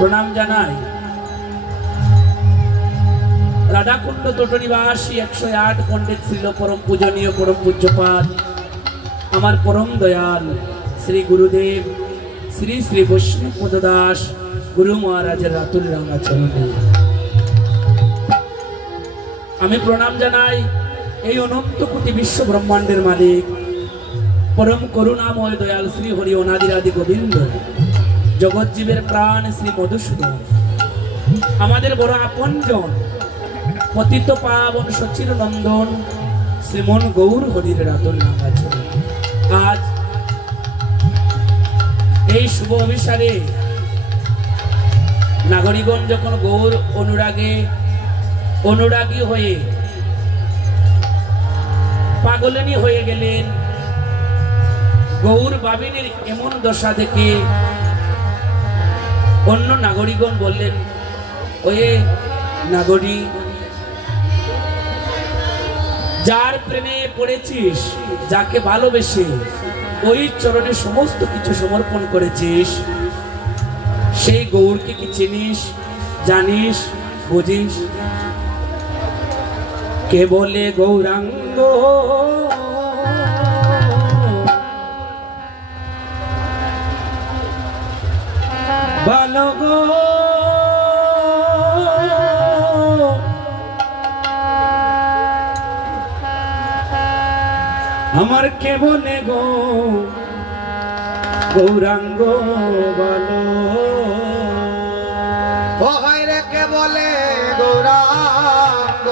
প্রণাম জানাই রাধাকুণ্ড তটনিবাসী 108 পণ্ডিত শ্রীল পরম পূজনীয় পরম পূজ্যপাদ আমার পরম দয়াল শ্রী গুরুদেব শ্রী শ্রী বৈষ্ণব পদদাস গুরু মহারাজের রাতুল রাঙা চরণে আমি প্রণাম জানাই এই অনন্ত কোটি বিশ্ব ব্রহ্মাণ্ডের মালিক পরম করুণাময় দয়াল শ্রী হরি অনাদিরাদি গোবিন্দ জগৎজীবের প্রাণ শ্রী মধুসূদন আমাদের বড় আপনজন পতিত পাবন সচির নন্দন শ্রীমন গৌর হরির রাতুল রাঙা চরণে আজ এই শুভ অভিসারে নাগরিকগণ যখন গৌর অনুরাগী হয়ে পাগলিনী হয়ে গেলেন, গৌর বাবিনীর এমন দশা দেখে অন্য নাগরিকগণ বললেন, ওয়ে নাগরী, যার প্রেমে পড়েছিস, যাকে ভালোবেসে ওই চরণে সমস্ত কিছু সমর্পণ করেছিস, সেই গৌরকে কি চিনিস, জানিস, বুঝিস? কে বলে গৌরাঙ্গ ভালো গো, আমার কে বলে গো গৌরাঙ্গ ভালো, ও হয় রে কে বলে গৌরাঙ্গ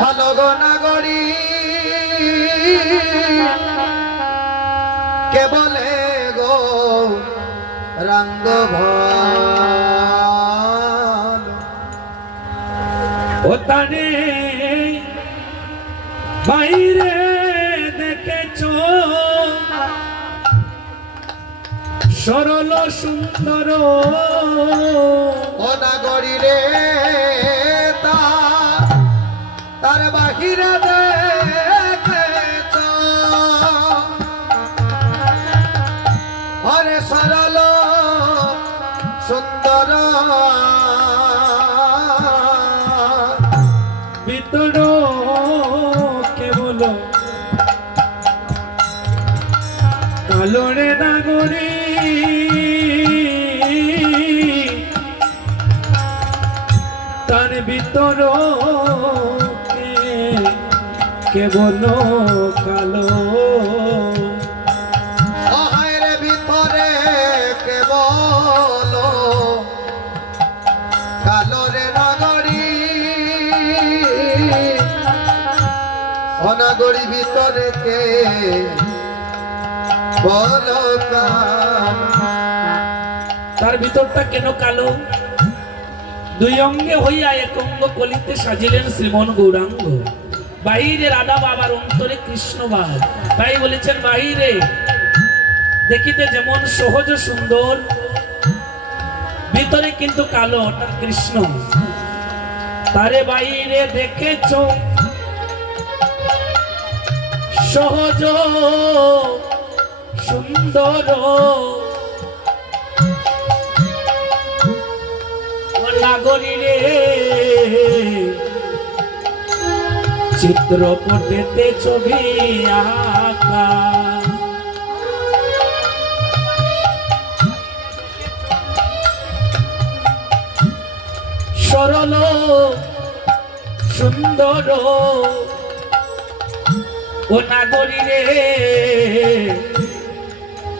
ভালো গো নাগরী, কে বলে গো রাঙ্গ ভালো, ও তানে বাইরে দেখেছো সরল সুন্দর, ও নাগরী রে তার বাহিরে দেখেছ হরে সরল সুন্দর, ভিতর কেবল কালো রে নাগরী, তার ভিতর কেবল কালো, রে ভিতরে কেবল কালো রে নাগরী, অনাগরী ভিতরে কে বল তার ভিতরটা কেন কালো? দুই অঙ্গে হইয়া এক অঙ্গ কলিতে সাজিলেন শ্রীমন গৌরাঙ্গ, বাহিরে রাধা বাবার অন্তরে কৃষ্ণ বাব। তাই বলেছেন বাহিরে দেখিতে যেমন সহজ সুন্দর, ভিতরে কিন্তু কালো, অর্থাৎ কৃষ্ণ। তারে বাহিরে দেখেছ সহজ সুন্দর, নাগরী রে চিত্রপটেতে ছবি আঁকা, সরল সুন্দর, ও নাগরী রে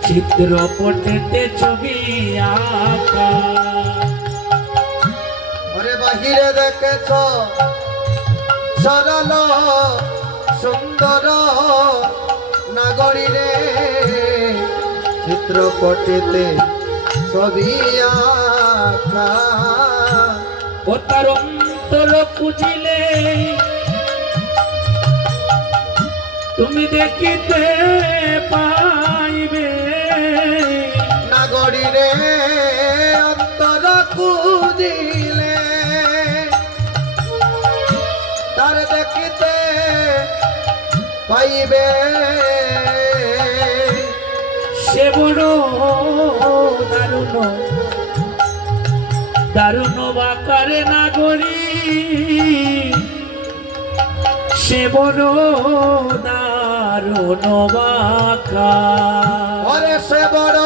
চিত্রপটেতে ছবি আঁকা, বাহিরে দেখেছ সরল সুন্দর, নাগরী রে চিত্রপটেতে ছবি আঁকা, ও তার অন্তর খুঁজিলে তুমি দেখিতে পাইবে, নাগরী রে অন্তর খুঁজিলে তার দেখিতে পাইবে, সে বড় দারুণ দারুণ বাকারে নাগরী সে বড় দারুণ বাকা ওরে সে বড়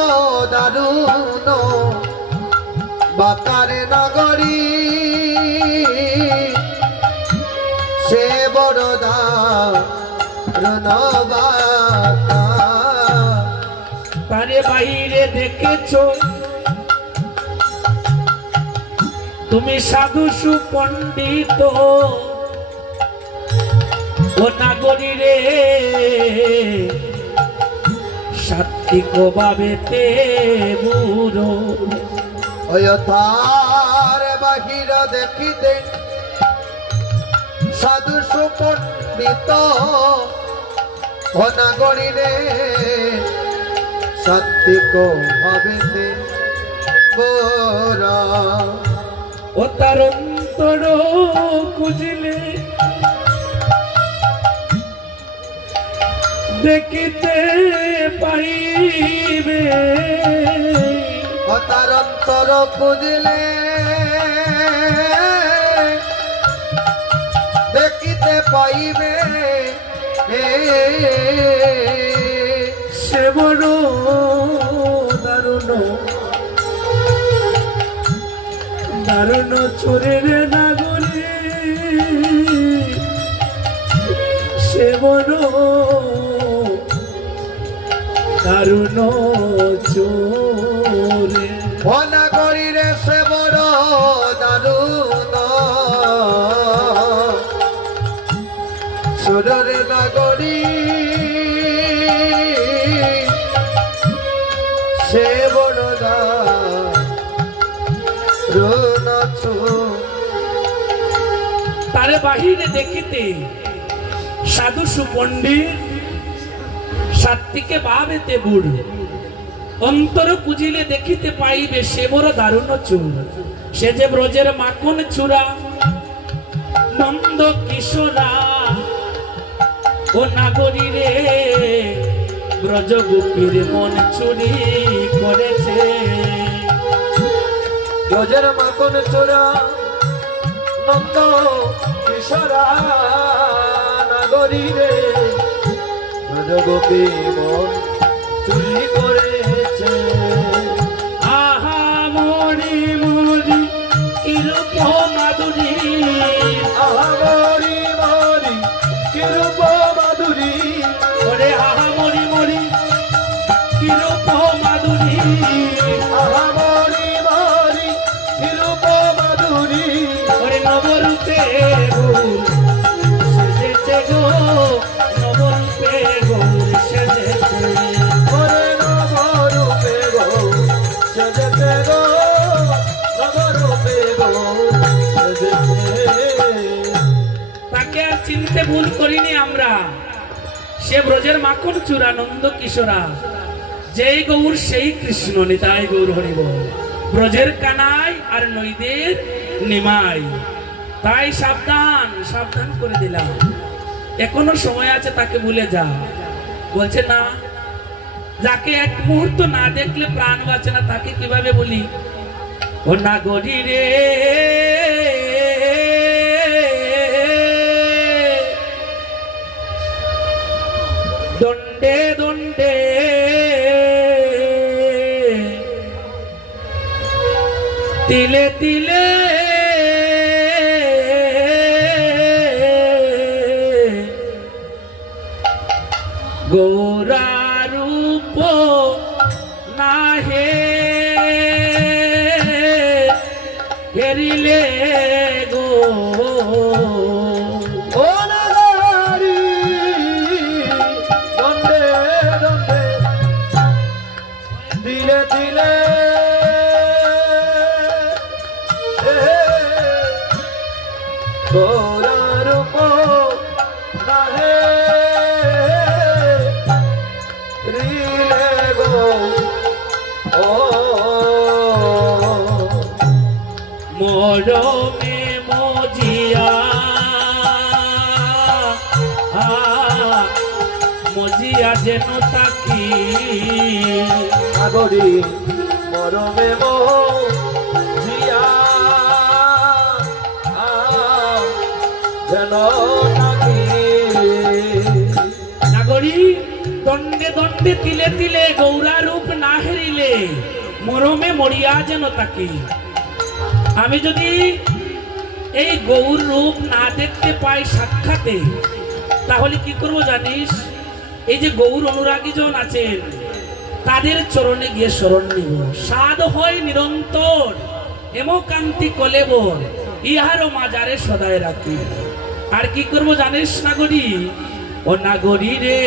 দারুণ বাকারে নাগরী সে বড় দারুণ বাকা তারে বাইরে দেখেছো তুমি সাধু সুপণ্ডিত ও নাগরী রে সাত্বিক ভাবেতে বুড়ো ওই তার বাহির দেখিতে সাধু সুপণ্ডিত ও নাগরী রে সাত্বিক ভাবেতে বুড়ো ও তার অন্তর খুঁজলে দেখিতে পাইবে ও তার অন্তর খুঁজলে দেখিতে পাইবে সে বড় দারুণ দারুণ চোরের নাগরী সে বড় দারুণ চোরে ও নাগরী রে সে বড় দারুণ চোরের নাগরী সে বড় দারুণ তারে বাহিরে দেখিতে সাধু সুপণ্ডিত সাত্বিকে ভাবেতে বুড় অন্তর খুঁজিলে দেখিতে পাইবে সে বড় দারুণ চুর সে যে ব্রজের মাখন চূড়া নন্দ কিশোরা ও নাগরী রে ব্রজ গোপীর মন চুরি করেছে ব্রজের মাখন চোরা নন্দ কিশোরা নাগরী রে ব্রজ গোপী মন চুরি করেছে আহা মরি মরি কিরূপ মাধুরী আহা মরি মরি কিরূপ মাধুরী ওরে আহা মরি মরি কিরূপ মাধুরী আহা মরি মরি কিরূপ মাধুরী ওরে নবরূপে সেজেছে গো নবরূপে গৌর সেজেছে ওরে নবরূপে গো সেজেছে গো নবরূপে গো সেজেছে তাকে আর চিনতে ভুল করিনি আমরা সে ব্রজের মাখন চূড়া নন্দ কিশোরা যেই গৌর সেই কৃষ্ণ নিতাই গৌর হরিব ব্রজের কানাই আর নইদের নিমাই তাই সাবধান সাবধান করে দিলাম এখনো সময় আছে তাকে ভুলে যা বলছে না যাকে এক মুহূর্ত না দেখলে প্রাণ বাঁচে না তাকে কিভাবে বলি ও নাগরী রে দণ্ডে দণ্ডে তিলে তিলে গৌরারূপ নাহে হেরিলে গো ও নাগরী দণ্ডে দণ্ডে দিলে দিলে গৌরারূপ নাহে রিলে গো ও মরমে মজিয়া মজিয়া যেন তাকি নাগরী মরমে জিয়া যেন নাগরী দণ্ডে দণ্ডে তিলে তিলে গৌরা রূপ না হেরিলে মরমে মরিয়া যেন তাকি। আমি যদি এই গৌর রূপ না দেখতে পাই সাক্ষাতে, তাহলে কি করব জানিস? এই যে গৌর অনুরাগী জন আছেন তাদের চরণে গিয়ে শরণ নিব। সাধ হয় নিরন্তর হেমকান্তি কলেবর, ইহারও মাজারে সদায় রাখি। আর কি করব জানিস নাগরী? ও নাগরী রে,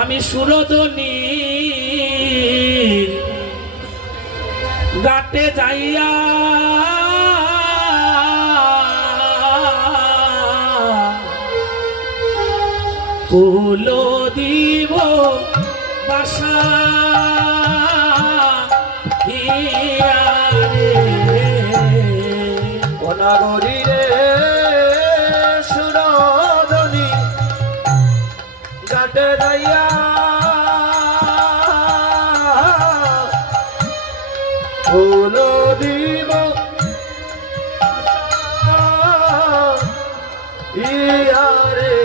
আমি সুরধনী গাটে যাইয়া ফুল দিব বাসা নাগরী রে সুরধনী গাটে যাইয়া ফুল দিব ইয়ারে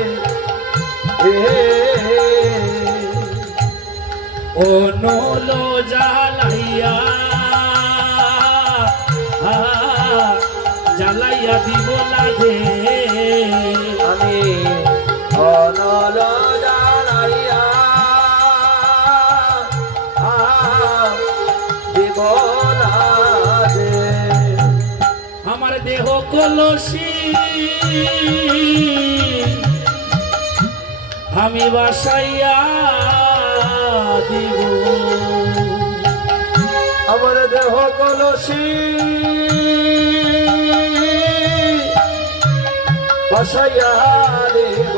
ও নলো জ্বালাইয়া জ্বালাইয়া দিব লাগে আমি অনল জ্বালাইয়া দিব লাগে। আমার দেহ কলসি আমি বাসাইয়া দিব। আমার দেহ কলসি বাসাইয়া দিব।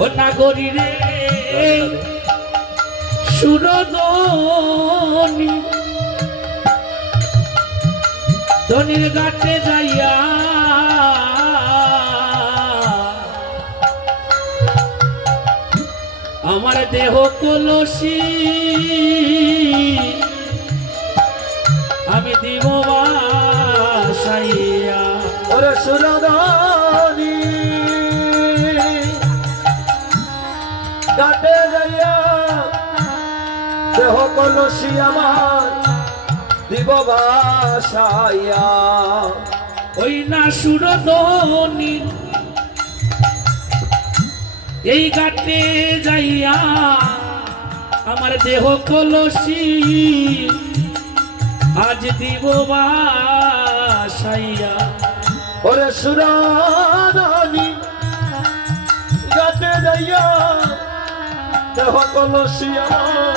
ও নাগরী রে সুরধনী ধনির ঘাটে যাইয়া আমার দেহ কলসি আমি দিব বাসাইয়া। ওরে সুরধনী ঘাটে যাইয়া দেহ কলসি আমার দিব বাসাইয়া। ওই না সুরধনী এই ঘাটে যাইয়া আমার দেহ কলসি আজ দিব বাসাইয়া। ওরে সুরধনী ঘাটে যাইয়া দেহ কলসি আমার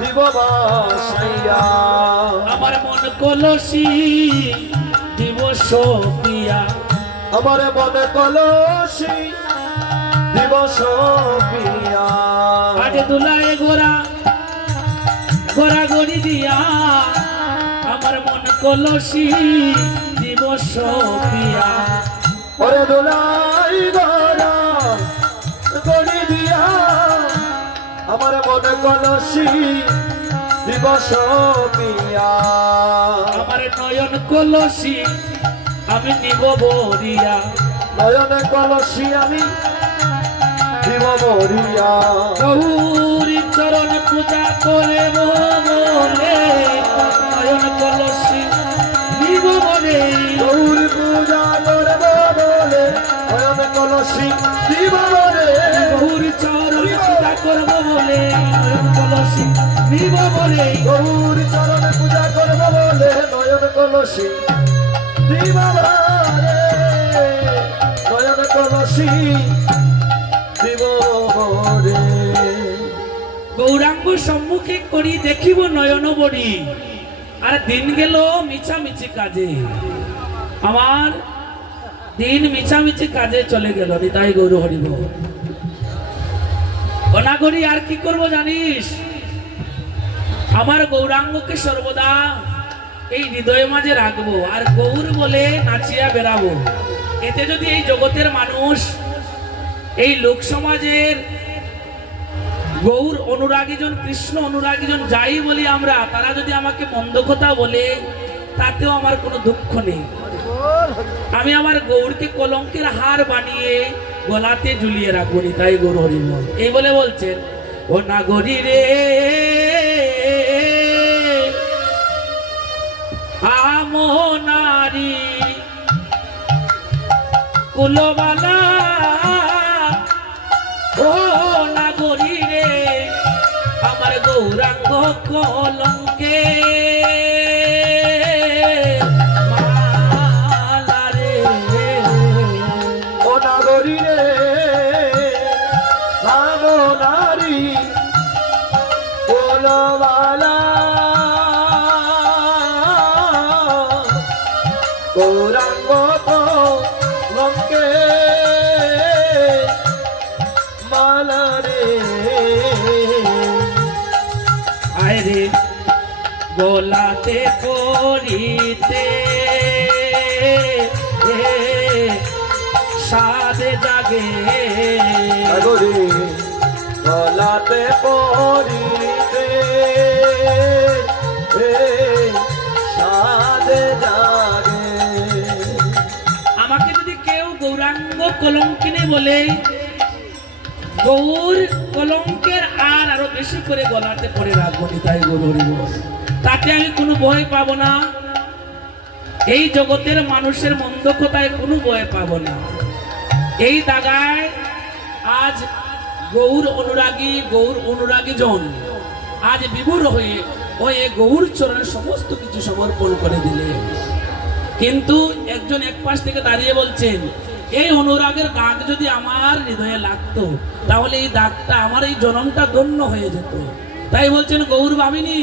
দিব বাসাইয়া। আমার মন কলসি দিব সপিয়া। আমার মনে কলসি দিব সপিয়া। আজ দুলায় গোরা গোরা গড়ি দিয়া আমার মন কলসি দিব সপিয়া। ওরে দোলাই গোরা গড়ি দিয়া আমার মনে কলসি দিব সপিয়া। আমার নয়ন কলসি আমি নিব বরিয়া। নয়নে কলসি আমি দিব বরিয়া। গৌরী চরণ পূজা করে বলে নয়ন কলসি নিব বলে। গৌরী পূজা করব বলে নয়নে কলসি দিব বলে। গৌরী চরণ পূজা করব বলে নয়ন কলসি নিব বলে। গৌরী চরণে পূজা করব বলে নয়ন কলসি দিব বলে। নয়ন কলসি দিব বলে। গৌরাঙ্গ সম্মুখে করি দেখিব নয়ন বড়ি। আর দিন গেল মিছামিছি কাজে, আমার দিন মিছামিছি কাজে চলে গেল। নিতাই গৌর হরিব অনাগরি। আর কি করব জানিস? আমার গৌরাঙ্গকে সর্বদা এই হৃদয় মাঝে রাখবো আর গৌর বলে নাচিয়া বেড়াবো। এতে যদি এই জগতের মানুষ, এই লোক সমাজের গৌর অনুরাগীজন, কৃষ্ণ অনুরাগীজন যাই বলি আমরা, তারা যদি আমাকে মন্দ কথা বলে, তাতেও আমার কোনো দুঃখ নেই। আমি আমার গৌরকে কলঙ্কের হার বানিয়ে গলাতে ঝুলিয়ে রাখবো নি, তাই গৌর হরি বল। এই বলে বলছেন, ও নাগরী রে আমনারী কুলবালা, ও নাগরী রে আমার গৌরাঙ্গ কলঙ্কে মালা রে, ও নাগরী রে আমনারী কুলবালা, গৌরাঙ্গ কলঙ্কে মালা রে। আয় রে গলাতে করিতে সাদে জাগে, নাগরী গলাতে পরিতে সাদে জাগে। আমাকে যদি কেউ গৌরাঙ্গ কলঙ্কিনী বলে, গৌর কলঙ্কের আর আরো বেশি করে গলাতে পড়ে রাখবো নি, তাই গৌর হরি বল। তাতে আমি কোনো ভয় পাবো না, এই জগতের মানুষের মন্দ কথায় কোনো ভয় পাবো না। এই দাগায় আজ গৌর অনুরাগী জন আজ বিভোর হয়ে ওই গৌর চরণে সমস্ত কিছু সমর্পণ করে দিলে। কিন্তু একজন এক পাশ থেকে দাঁড়িয়ে বলছেন, এই অনুরাগের দাগ যদি আমার হৃদয়ে লাগতো, তাহলে এই দাগটা, আমার এই জনমটা ধন্য হয়ে যেত। তাই বলছেন, গৌর ভাবিনী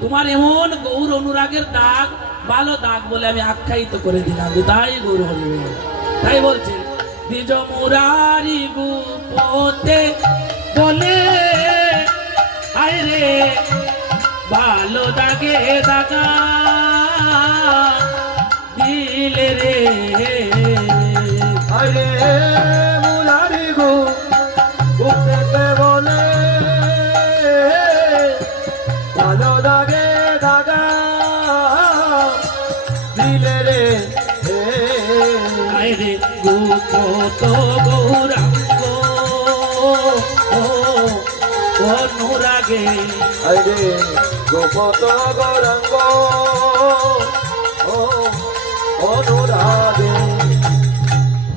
তোমার এমন গৌর অনুরাগের দাগ, ভালো দাগ বলে আমি আখ্যায়িত করে দিলাম, তাই গৌর হরি বল। তাই বলছেন, দ্বিজ মুরারি গুপতে বলে আয় রে ভালো দাগে দাগা দিলে রে, আরে মুরারি গুপতে বলে ভালো দাগে দাগা দিলে রে। আয় রে গুপত গৌরাঙ্গ অনুরাগে, আরে গোপত গৌরাঙ্গ অনুরাগে।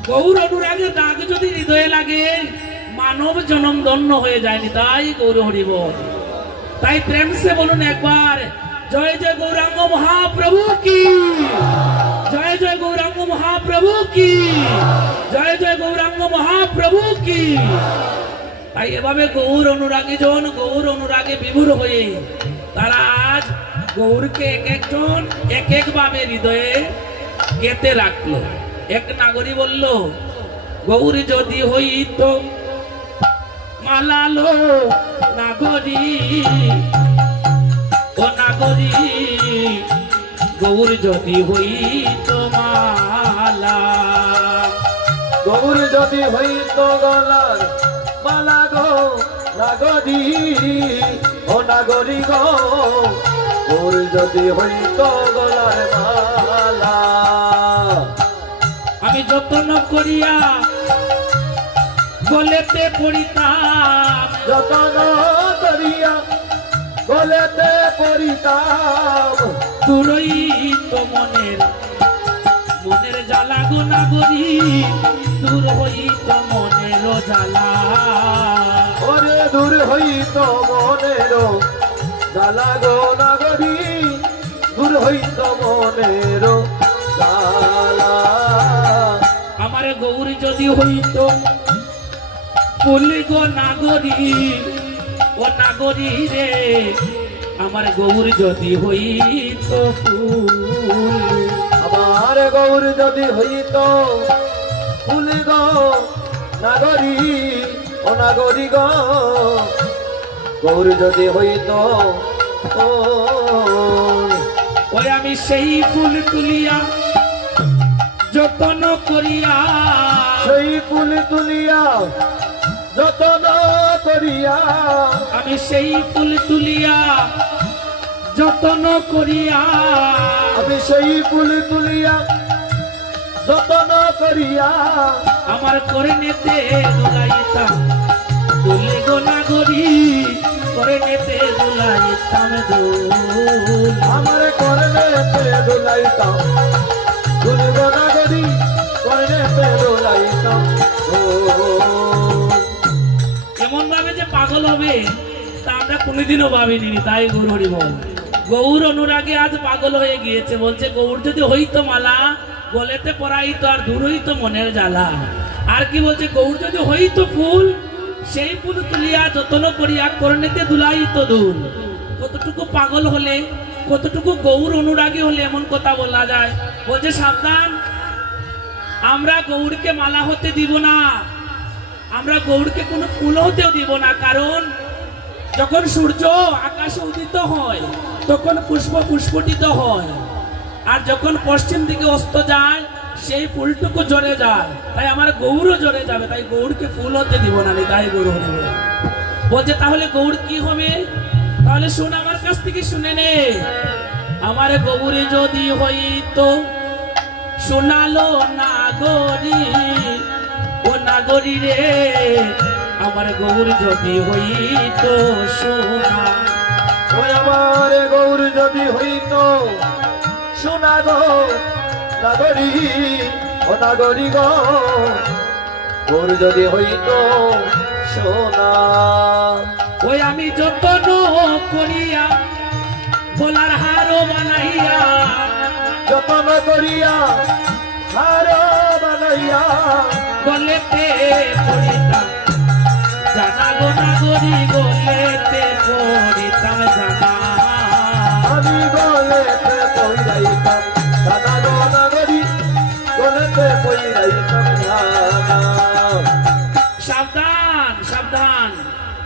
গৌর অনুরাগের দাগ যদি হৃদয়ে লাগে, মানব জনম ধন্য হয়ে যায়নি, তাই গৌর হরি বল। তাই প্রেম সে বলুন একবার, জয় জয় গৌরাঙ্গ মহাপ্রভু কি, জয় জয় গৌরাঙ্গ মহাপ্রভু কি, জয় জয় গৌরাঙ্গ মহাপ্রভু কি। তাই এভাবে গৌর অনুরাগী জন গৌর অনুরাগে বিভোর হয়ে তারা আজ গৌরকে এক একজন এক এক ভাবে হৃদয়ে গেঁথে রাখলো। এক নাগরী বলল, গৌর যদি হইতো মালালো নাগরী, ও নাগরী গৌর যদি হইতো মালা, গৌর যদি হইতো গলার মালা গো নাগরী, ও নাগরী গো গৌর যদি হইতো গলার মালা, আমি যত্ন করিয়া গলেতে পড়িতাম, যতন করিয়া গলেতে পড়িতাম, দূরই তো মনের জ্বালা গো নাগরী, দূর হইত মনের জ্বালা, ওরে দূর হইতো মনের জ্বালা গো নাগরী, দূর হইতো মনের জ্বালা। আমার গৌর যদি হইত ফুল গো নাগরী, ও নাগরী রে আমার গৌর যদি হইত ফুল, আমার গৌর যদি হইত ফুল গো নাগরী, ও নাগরী গো গৌর যদি হইত ওই আমি সেই ফুল তুলিয়া যতন করিয়া সেই ফুল তুলিয়া যতন করিয়া আমি সেই ফুল তুলিয়া যতন করিয়া আমি সেই ফুল তুলিয়া যতন করিয়া আমার করে নেতে দুলাইতাম দুলে গোনা গরি করে নেতে দুলাইতাম দুল আমার করনেতে দুলাইতাম দুল গোনা গরি করনেতে দুলাইতাম এমন ভাবে যে পাগল হবে তা আমরা কোনোদিনও ভাবিনি। তাই গৌর হরি বল গৌর অনুরাগে আজ পাগল হয়ে গিয়েছে। বলছে গৌর যদি হইতো মালা গলেতে পরাইতো আর দূর হইতো মনের জ্বালা। আর কি বলছে গৌর যদি হইতো ফুল সেই ফুল তুলিয়া যতন করিয়া করনেতে দুলাইতো দুল। কতটুকু পাগল হলে কতটুকু গৌর অনুরাগী হলে এমন কথা বলা যায়। বলছে সাবধান, আমরা গৌরকে মালা হতে দিব না, আমরা গৌরকে কোনো ফুল হতেও দিব না। কারণ যখন সূর্য আকাশে উদিত হয় তখন পুষ্প পুষ্পটিত হয়, আর যখন পশ্চিম দিকে অস্ত যায় সেই ফুলটুকু ঝরে যায়। তাই আমার গৌরও ঝরে যাবে, তাই গৌরকে ফুল হতে দিব না। তাই গৌর হইব। বলছে তাহলে গৌর কি হবে? তাহলে শোন, আমার কাছ থেকে শুনে নে। আমার গৌরে যদি হইতো শোনালো নাগরী, ও নাগরী রে আমার গৌর যদি হইতো সোনা। ওই আমার গৌর যদি হইতো সোনা গো নাগরী, ও নাগরী গো গৌর যদি হইতো সোনা। ওই আমি যতন করিয়া বলার হারও বানাইয়া যতন করিয়া হার বানাইয়া গলেতে পড়িতাম জানা গো নাগরী, গলেতে পড়িতাম জানা। আমি গলেতে পইরাইতাম জানা গো নাগরী, গলেতে পইরাইতাম জানা। সাবধান সাবধান,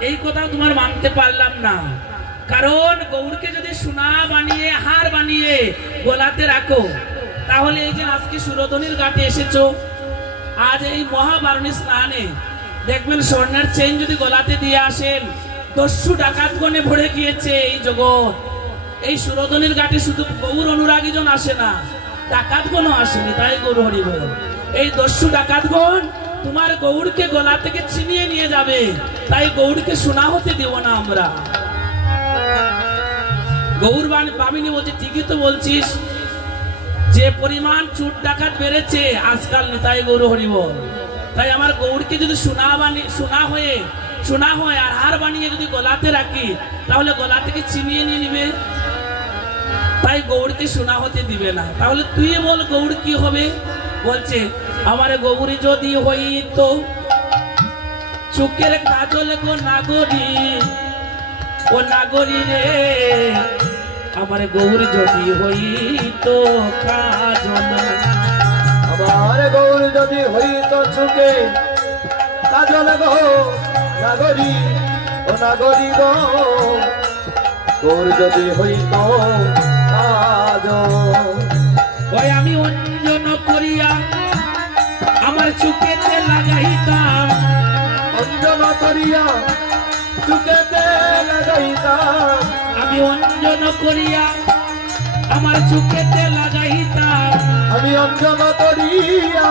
এই কথা তোমার মানতে পারলাম না। কারণ গৌরকে যদি সোনা বানিয়ে হার বানিয়ে গলাতে রাখো, তাহলে এই যে আজকে সুরধনির ঘাটে এসেছো, আজ এই মহাবারণী স্নানে দেখবেন স্বর্ণের চেইন যদি গলাতে দিয়ে আসেন, দস্যু ডাকাত গণে ভরে গিয়েছে এই জগৎ। এই সুরধনির ঘাটে শুধু গৌর অনুরাগীজন আসে না, ডাকাতগণও আসেনি। তাই গৌর হরি বল, এই দস্যু ডাকাতগণ তোমার গৌরকে গলা থেকে ছিনিয়ে নিয়ে যাবে। তাই গৌরকে সোনা হতে দেব না আমরা। গৌর বামিনী বলছে ঠিকই তো বলছিস, যে পরিমাণ চুট ডাকাত বেড়েছে আজকাল নিতাই গৌর হরি বল। তাই আমার গৌরকে যদি সোনা হয় আর হার বানিয়ে যদি গলাতে রাখি, তাহলে গলা থেকে ছিনিয়ে নিয়ে নিবে। তাই গৌরকে সোনা হতে দিবে না। তাহলে তুই বল গৌর কি হবে? বলছে আমার গৌরী যদি হইতো চোখের কাজল গো নাগরী, ও নাগরী রে আমার গৌর যদি হইতো কাজল। আমার গৌর যদি হইতো চুকে কাজল গো নাগরী, ও নাগরী গো গৌর যদি হইতো কাজল। ওই আমি অঞ্জন করিয়া আমার চুকেতে লাগাইতাম, অঞ্জন করিয়া চুকেতে লাগাইতাম, আমি অঞ্জন করিয়া আমার চুকেতে লাগাইতাম, আমি অঞ্জন করিয়া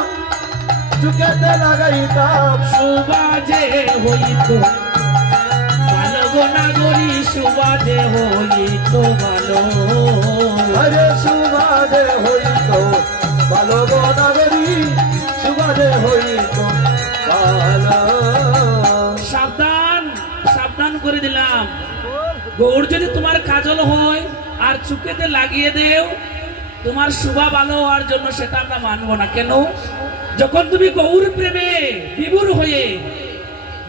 চুকেতে লাগাইতাম। সুবাজে হইতো ভালো গো নাগরী, সুবাজে হইতো ভালো। আরে সুবাদে হইতো ভালো গো নাগরী, সুবাদে হইতো ভালো। সাবধান সাবধান করে দিলাম। গৌর যদি তোমার কাজল হয় আর চুকেতে লাগিয়ে দেও, তোমার শুভা ভালো হওয়ার জন্য সেটা আমরা মানবো না। কেন? যখন তুমি গৌর প্রেমে বিভোর হয়ে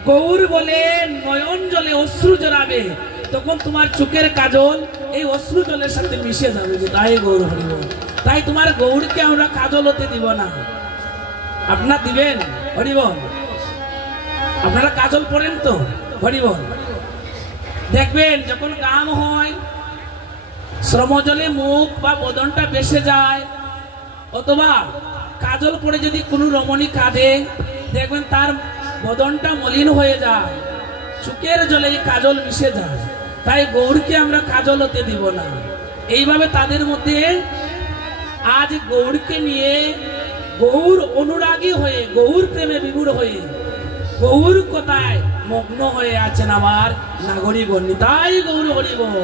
গৌর বলে নয়ন জলে অশ্রু জড়াবে, তখন তোমার চোখের কাজল এই অশ্রু জলের সাথে মিশে যাবে। তাই গৌর হরি বল। তাই তোমার গৌরকে আমরা কাজল হতে দিব না। আপনারা দিবেন হরি বল? আপনারা কাজল পড়েন তো হরি বল? দেখবেন যখন কাম হয় শ্রমজলে মুখ বা বদনটা বেসে যায়, অথবা কাজল পরে যদি কোনো রমণী কাঁদে, দেখবেন তার বদনটা মলিন হয়ে যায়, চোখের জলে এই কাজল মিশে যায়। তাই গৌরকে আমরা কাজল হতে দিব না। এইভাবে তাদের মধ্যে আজ গৌরকে নিয়ে গৌর অনুরাগী হয়ে, গৌর প্রেমে বিমূঢ় হয়ে, গৌর কথায় মগ্ন হয়ে আছেন আমার নাগরিকগণ। তাই গৌর হরিবল।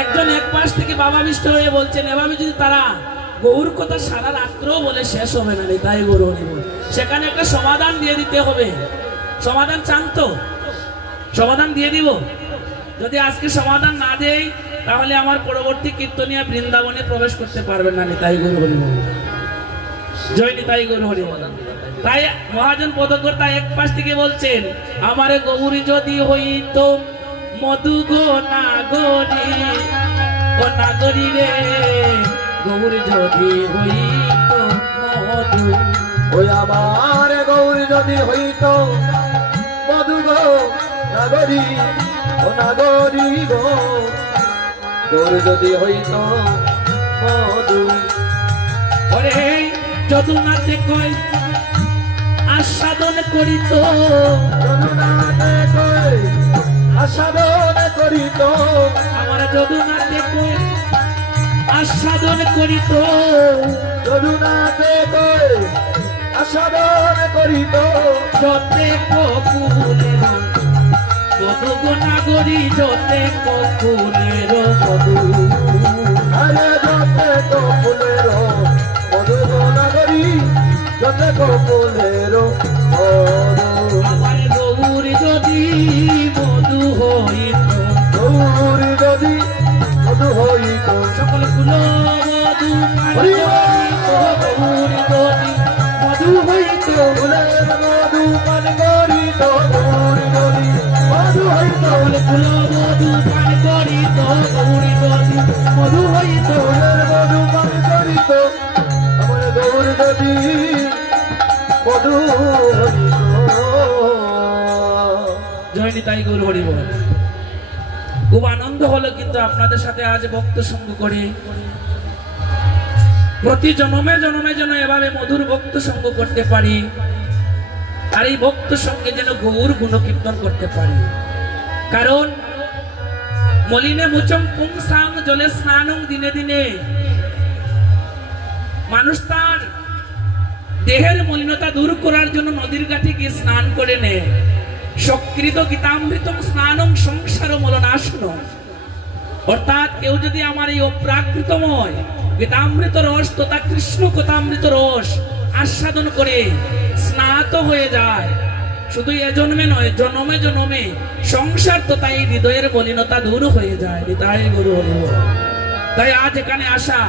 একজন এক পাশ থেকে বাবা বিষ্ণু হয়ে বলছেন, এভাবে যদি তারা গৌর কথা সারা রাত্র বলে শেষ হবে না। তাই গৌর হরিবল। সেখানে একটা সমাধান দিয়ে দিতে হবে। সমাধান চান তো? সমাধান দিয়ে দিব। যদি আজকে সমাধান না দেই, তাহলে আমার পরবর্তী কীর্তনিয়া বৃন্দাবনে প্রবেশ করতে পারবেন না। তাই গৌর হরিবল। জয় নিতাই গৌর হরিবল। তাই মহাজন পদকর্তা এক পাশ থেকে বলছেন, আমারে গৌরী যদি হইতো মধু গো নাগরী, ও নাগরী রে, গৌরী যদি হইতো মধু, ওই আমার গৌরী যদি হইতো মধু গো নাগরী, ও নাগরী গো, গৌরী যদি হইতো মধু। ওরে যদুনাথে কই আস্বাদন করিত, যদুনাথে কই আস্বাদন করিত, আমার যদুনাথে কই আস্বাদন করিত, যদুনাথে কই আস্বাদন করিত, যতে ককুলের মধু গো নাগরী, যতে ককুলের মধু, আরে যতে ককুলের মধু গো নাগরী, যতে ককুলের মধু। আমার গৌরী যদি মধু হইত, গৌরী যদি মধু হইত, সকল ফুল মধু গৌরী যদি মধু হইত, ফুলের মধু পান করিত, গৌরী যদি মধু হইত, সকল ফুল মধু পান করিত, গৌরী যদি মধু হইত, ফুলের মধু পান করিত, আমার গৌরী যদি মধু হইত। জয় নিতাই গৌর হরিবল। খুব আনন্দ হলো কিন্তু আপনাদের সাথে আজ ভক্ত সঙ্গ করে। প্রতি জন্মে জন্মে যেন এভাবে মধুর ভক্ত সঙ্গ করতে পারি, আর এই ভক্ত সঙ্গে যেন গৌর গুণকীর্তন করতে পারি। কারণ মলিনে মুচম পুংসাং জলে স্নানং, দিনে দিনে মানুষ তার দেহের মলিনতা দূর করার জন্য নদীর ঘাটে গিয়ে স্নান করে নেয়। সকৃত গীতামৃতম স্নানং সংসার মলনাশন। অর্থাৎ কেউ যদি আমার এই অপ্রাকৃতময় গীতামৃত রস তথা কৃষ্ণ কথামৃত রস আস্বাদন করে স্নাত হয়ে যায়, শুধু এ জন্মে নয়, জন্মে জন্মে সংসার তথা এই হৃদয়ের মলিনতা দূর হয়ে যায়। তাই গুরু হরিবল। তাই আজ এখানে আসা